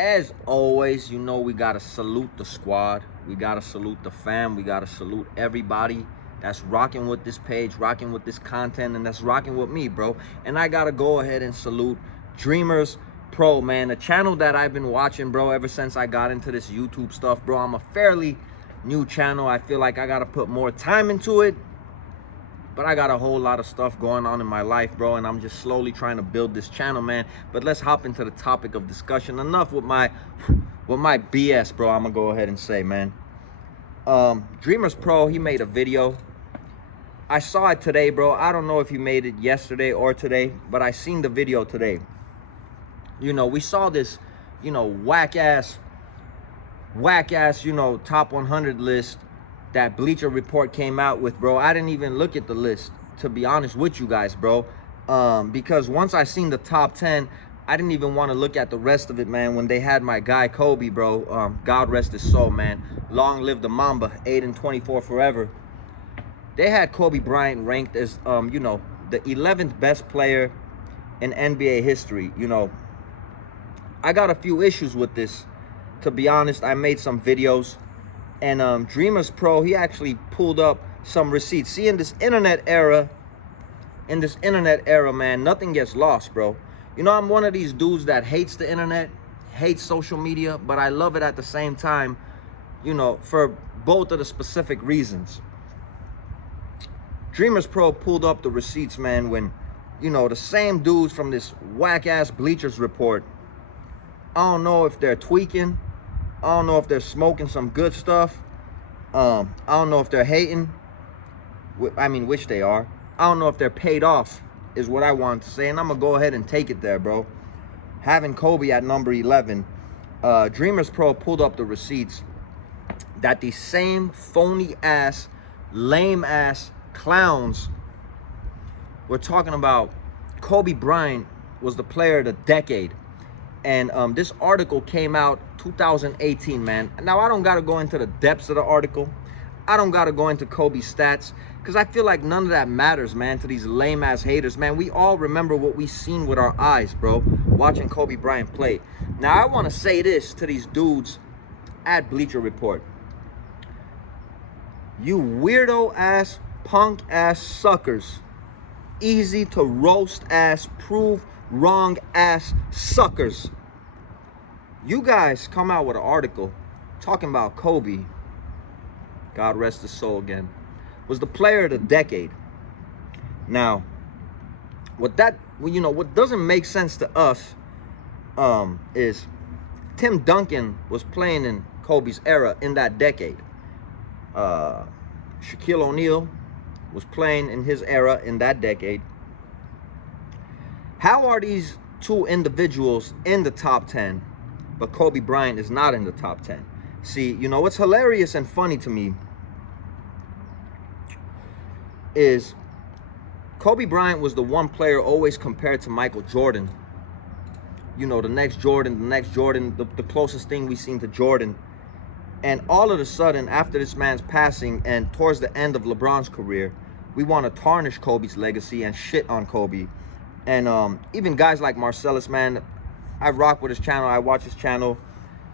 As always, you know we gotta salute the squad. We gotta salute the fam. We gotta salute everybody that's rocking with this page, rocking with this content, and that's rocking with me, bro. And I gotta go ahead and salute Dreamers Pro, man. A channel that I've been watching, bro, ever since I got into this YouTube stuff, bro. I'm a fairly new channel. I feel like I gotta put more time into it, but I got a whole lot of stuff going on in my life, bro, and I'm just slowly trying to build this channel, man. But let's hop into the topic of discussion. Enough with my BS, bro. I'm gonna go ahead and say, man, Dreamers Pro, he made a video. I saw it today, bro. I don't know if he made it yesterday or today, but I seen the video today. You know, we saw this, you know, whack ass, you know, top 100 list that Bleacher report came out with, bro. I didn't even look at the list, to be honest with you guys, bro. Because once I seen the top 10, I didn't even want to look at the rest of it, man. When they had my guy Kobe, bro, God rest his soul, man. Long live the Mamba, 8 and 24 forever. They had Kobe Bryant ranked as, you know, the 11th best player in NBA history. You know, I got a few issues with this, to be honest. I made some videos. And Dreamers Pro, he actually pulled up some receipts. See, in this internet era, man, nothing gets lost, bro. You know, I'm one of these dudes that hates the internet, hates social media, but I love it at the same time, you know, for both of the specific reasons. Dreamers Pro pulled up the receipts, man, when, you know, the same dudes from this whack-ass Bleachers report, I don't know if they're tweaking, I don't know if they're smoking some good stuff. I don't know if they're hating. I mean, which they are. I don't know if they're paid off, is what I want to say. And I'm going to go ahead and take it there, bro. Having Kobe at number 11, Dreamers Pro pulled up the receipts that these same phony-ass, lame-ass clowns were talking about Kobe Bryant was the player of the decade. And this article came out 2018, man. Now, I don't got to go into the depths of the article. I don't got to go into Kobe's stats, because I feel like none of that matters, man, to these lame-ass haters, man. We all remember what we seen with our eyes, bro, watching Kobe Bryant play. Now, I want to say this to these dudes at Bleacher Report. You weirdo-ass, punk-ass suckers. Easy to roast-ass, prove wrong-ass suckers. You guys come out with an article talking about Kobe, God rest his soul again, was the player of the decade. Now, what doesn't make sense to us is Tim Duncan was playing in Kobe's era in that decade. Shaquille O'Neal was playing in his era in that decade. How are these two individuals in the top 10, but Kobe Bryant is not in the top 10? See, you know, what's hilarious and funny to me is Kobe Bryant was the one player always compared to Michael Jordan. You know, the next Jordan, the closest thing we've seen to Jordan. And all of a sudden, after this man's passing and towards the end of LeBron's career, we want to tarnish Kobe's legacy and shit on Kobe. And even guys like Marcellus, man, I rock with his channel. I watch his channel.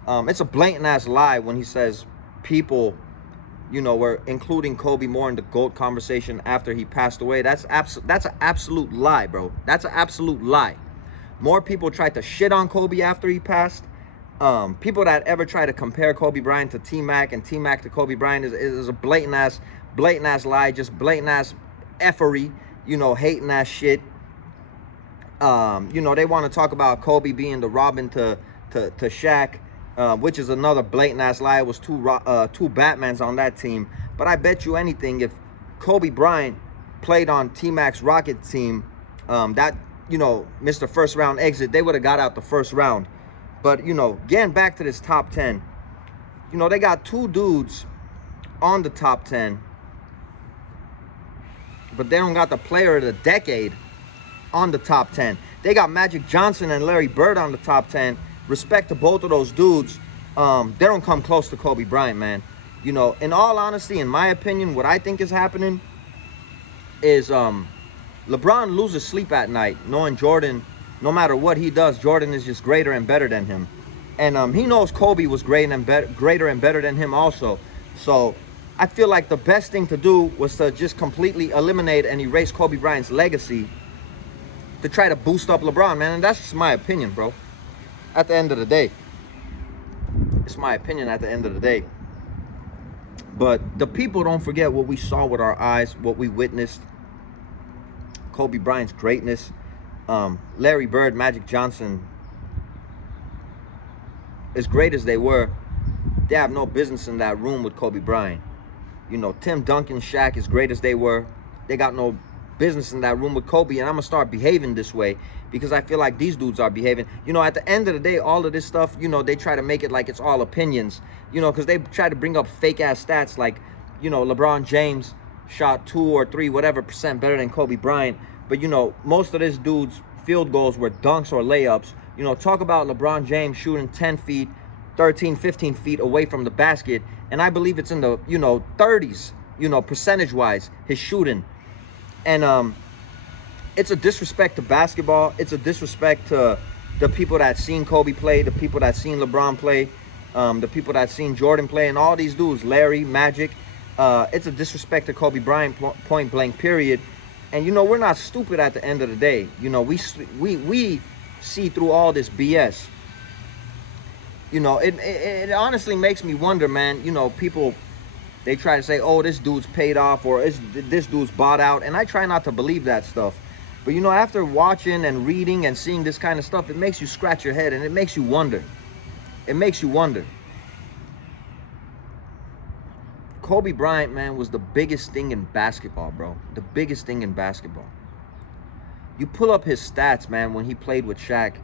It's a blatant-ass lie when he says people, you know, were including Kobe more in the GOAT conversation after he passed away. That's an absolute lie, bro. That's an absolute lie. More people tried to shit on Kobe after he passed. People that ever try to compare Kobe Bryant to T-Mac and T-Mac to Kobe Bryant is a blatant-ass lie, just blatant-ass effery, you know, hating-ass shit. You know, they want to talk about Kobe being the Robin to Shaq, which is another blatant-ass lie. It was two Batmans on that team. But I bet you anything, if Kobe Bryant played on T-Mac's Rocket team, that, you know, missed the first round exit, they would have got out the first round. But, you know, getting back to this top 10, you know, they got two dudes on the top 10, but they don't got the player of the decade on the top 10. They got Magic Johnson and Larry Bird on the top 10. Respect to both of those dudes. They don't come close to Kobe Bryant, man. You know, in all honesty, in my opinion, what I think is happening is LeBron loses sleep at night knowing Jordan, no matter what he does, Jordan is just greater and better than him. And he knows Kobe was greater and better than him also. So I feel like the best thing to do was to just completely eliminate and erase Kobe Bryant's legacy to try to boost up LeBron, man. And that's just my opinion, bro. At the end of the day. It's my opinion at the end of the day. But the people don't forget what we saw with our eyes, what we witnessed. Kobe Bryant's greatness. Larry Bird, Magic Johnson, as great as they were, they have no business in that room with Kobe Bryant. You know, Tim Duncan, Shaq, as great as they were, they got no business in that room with Kobe. And I'm gonna start behaving this way because I feel like these dudes are behaving. You know, at the end of the day, all of this stuff, you know, they try to make it like it's all opinions, you know, because they try to bring up fake ass stats like, you know, LeBron James shot 2 or 3 whatever percent better than Kobe Bryant. But, you know, most of this dude's field goals were dunks or layups. You know, talk about LeBron James shooting 10 feet, 13, 15 feet away from the basket. And I believe it's in the, you know, 30s, you know, percentage-wise, his shooting. And it's a disrespect to basketball. It's a disrespect to the people that seen Kobe play, the people that seen LeBron play, the people that seen Jordan play, and all these dudes, Larry, Magic. It's a disrespect to Kobe Bryant, point blank, period. And, you know, we're not stupid at the end of the day. You know, we see through all this BS. You know, it honestly makes me wonder, man. You know, people, they try to say, oh, this dude's paid off, or this dude's bought out. And I try not to believe that stuff. But, you know, after watching and reading and seeing this kind of stuff, it makes you scratch your head and it makes you wonder. It makes you wonder. Kobe Bryant, man, was the biggest thing in basketball, bro. The biggest thing in basketball. You pull up his stats, man, when he played with Shaq,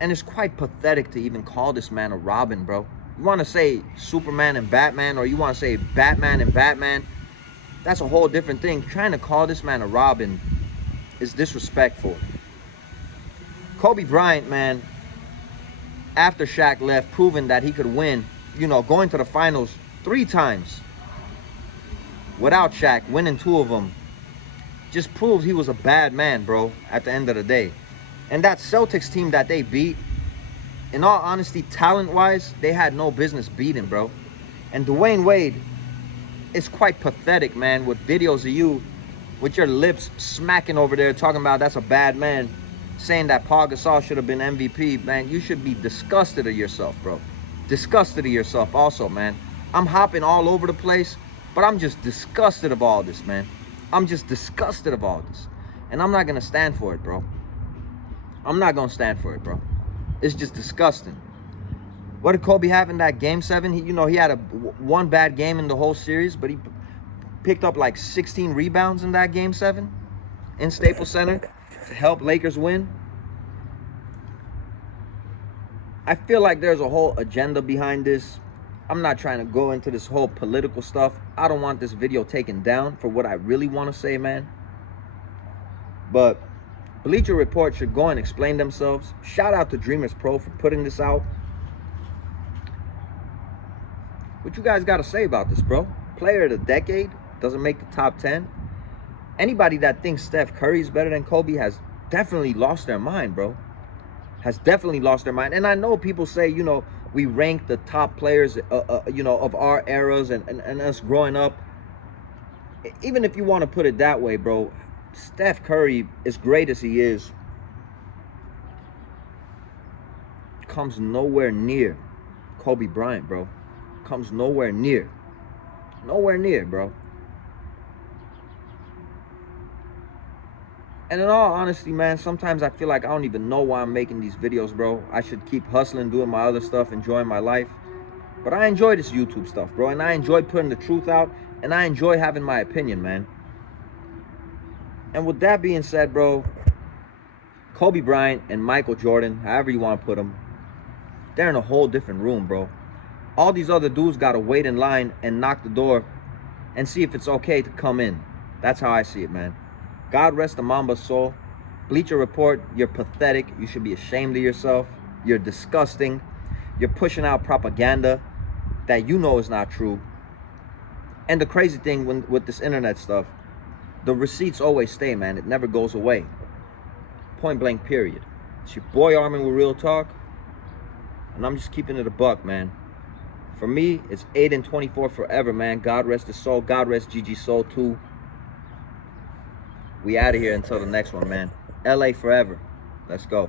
and it's quite pathetic to even call this man a Robin, bro. You want to say Superman and Batman, or you want to say Batman and Batman, that's a whole different thing. Trying to call this man a Robin is disrespectful. Kobe Bryant, man, after Shaq left, proving that he could win, you know, going to the finals 3 times without Shaq, winning 2 of them, just proves he was a bad man, bro, at the end of the day. And that Celtics team that they beat, in all honesty, talent-wise, they had no business beating, bro. And Dwayne Wade is quite pathetic, man, with videos of you with your lips smacking over there talking about that's a bad man, saying that Paul Gasol should have been MVP. Man, you should be disgusted of yourself, bro. Disgusted of yourself also, man. I'm hopping all over the place, but I'm just disgusted of all this, man. I'm just disgusted of all this. And I'm not going to stand for it, bro. I'm not going to stand for it, bro. It's just disgusting. What did Kobe have in that Game 7? He had one bad game in the whole series, but he picked up like 16 rebounds in that Game 7 in Staples Center to help Lakers win. I feel like there's a whole agenda behind this. I'm not trying to go into this whole political stuff. I don't want this video taken down for what I really want to say, man. But Bleacher Report should go and explain themselves. Shout out to Dreamers Pro for putting this out. What you guys got to say about this, bro? Player of the decade, doesn't make the top 10. Anybody that thinks Steph Curry is better than Kobe has definitely lost their mind, bro. Has definitely lost their mind. And I know people say, you know, we rank the top players, you know, of our eras and us growing up. Even if you want to put it that way, bro, Steph Curry, as great as he is, comes nowhere near Kobe Bryant, bro. Comes nowhere near. Nowhere near, bro. And in all honesty, man, sometimes I feel like I don't even know why I'm making these videos, bro. I should keep hustling, doing my other stuff, enjoying my life. But I enjoy this YouTube stuff, bro. And I enjoy putting the truth out. And I enjoy having my opinion, man. And with that being said, bro, Kobe Bryant and Michael Jordan, however you want to put them, they're in a whole different room, bro. All these other dudes got to wait in line and knock the door and see if it's okay to come in. That's how I see it, man. God rest the Mamba's soul. Bleacher Report, you're pathetic. You should be ashamed of yourself. You're disgusting. You're pushing out propaganda that you know is not true. And the crazy thing with this internet stuff, the receipts always stay, man. It never goes away. Point blank, period. It's your boy Armin with Real Talk. And I'm just keeping it a buck, man. For me, it's 8 and 24 forever, man. God rest his soul. God rest GG Soul too. We out of here until the next one, man. LA forever. Let's go.